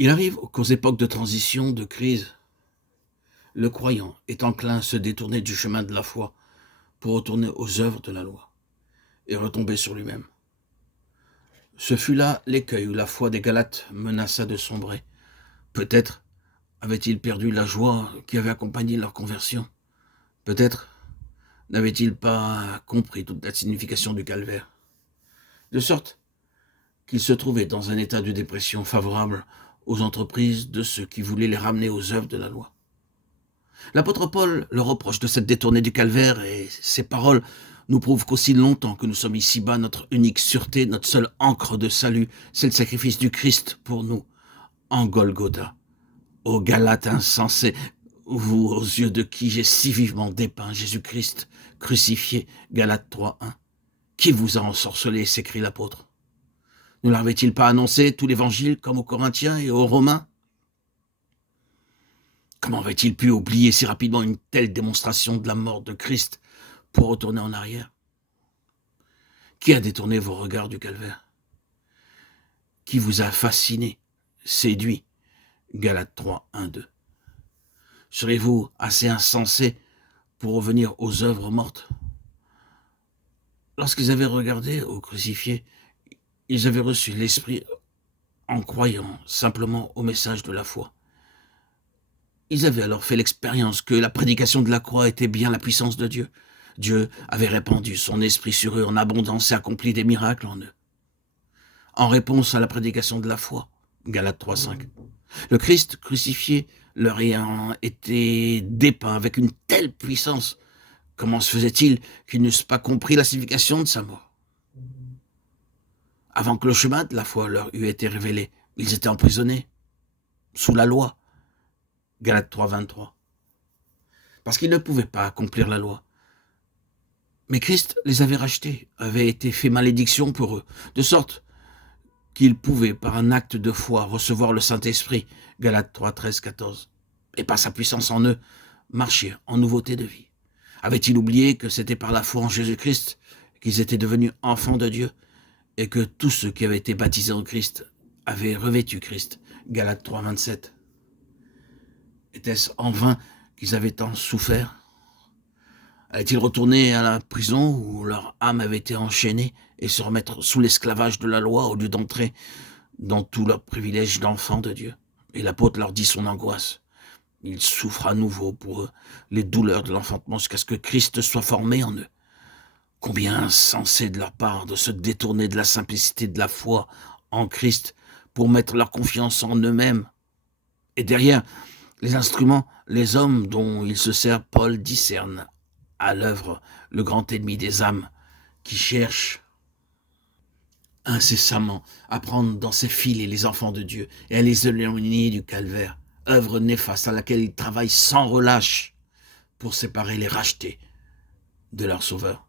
Il arrive qu'aux époques de transition, de crise, le croyant est enclin à se détourner du chemin de la foi pour retourner aux œuvres de la loi et retomber sur lui-même. Ce fut là l'écueil où la foi des Galates menaça de sombrer. Peut-être avaient-ils perdu la joie qui avait accompagné leur conversion. Peut-être n'avaient-ils pas compris toute la signification du calvaire. De sorte qu'ils se trouvaient dans un état de dépression favorable aux entreprises de ceux qui voulaient les ramener aux œuvres de la loi. L'apôtre Paul leur reproche de s'être détourné du calvaire et ses paroles nous prouvent qu'aussi longtemps que nous sommes ici-bas, notre unique sûreté, notre seule ancre de salut, c'est le sacrifice du Christ pour nous, en Golgotha. Ô Galates insensés, vous aux yeux de qui j'ai si vivement dépeint Jésus-Christ crucifié, Galates 3:1. Qui vous a ensorcelé, s'écrie l'apôtre. Ne leur avait-il pas annoncé tout l'évangile comme aux Corinthiens et aux Romains? Comment avait-il pu oublier si rapidement une telle démonstration de la mort de Christ pour retourner en arrière? Qui a détourné vos regards du calvaire? Qui vous a fasciné, séduit? Galates 3:1-2. Serez-vous assez insensé pour revenir aux œuvres mortes? Lorsqu'ils avaient regardé au crucifié, ils avaient reçu l'Esprit en croyant simplement au message de la foi. Ils avaient alors fait l'expérience que la prédication de la croix était bien la puissance de Dieu. Dieu avait répandu son esprit sur eux en abondance et accompli des miracles en eux. En réponse à la prédication de la foi, Galates 3:5, le Christ crucifié leur ayant été dépeint avec une telle puissance, comment se faisait-il qu'ils n'eussent pas compris la signification de sa mort? Avant que le chemin de la foi leur eût été révélé, ils étaient emprisonnés, sous la loi, Galates 3:23, parce qu'ils ne pouvaient pas accomplir la loi. Mais Christ les avait rachetés, avait été fait malédiction pour eux, de sorte qu'ils pouvaient, par un acte de foi, recevoir le Saint-Esprit, Galates 3:13-14, et par sa puissance en eux, marcher en nouveauté de vie. Avaient-ils oublié que c'était par la foi en Jésus-Christ qu'ils étaient devenus enfants de Dieu, et que tous ceux qui avaient été baptisés en Christ avaient revêtu Christ, Galates 3:27. Était-ce en vain qu'ils avaient tant souffert? Allaient-ils retourner à la prison où leur âme avait été enchaînée et se remettre sous l'esclavage de la loi au lieu d'entrer dans tous leurs privilèges d'enfants de Dieu? Et l'apôtre leur dit son angoisse. Ils souffrent à nouveau pour eux les douleurs de l'enfantement jusqu'à ce que Christ soit formé en eux. Combien insensé de leur part de se détourner de la simplicité de la foi en Christ pour mettre leur confiance en eux-mêmes. Et derrière les instruments, les hommes dont il se sert, Paul discerne à l'œuvre le grand ennemi des âmes qui cherche incessamment à prendre dans ses filets les enfants de Dieu et à les éloigner du calvaire, œuvre néfaste à laquelle il travaille sans relâche pour séparer les rachetés de leur sauveur.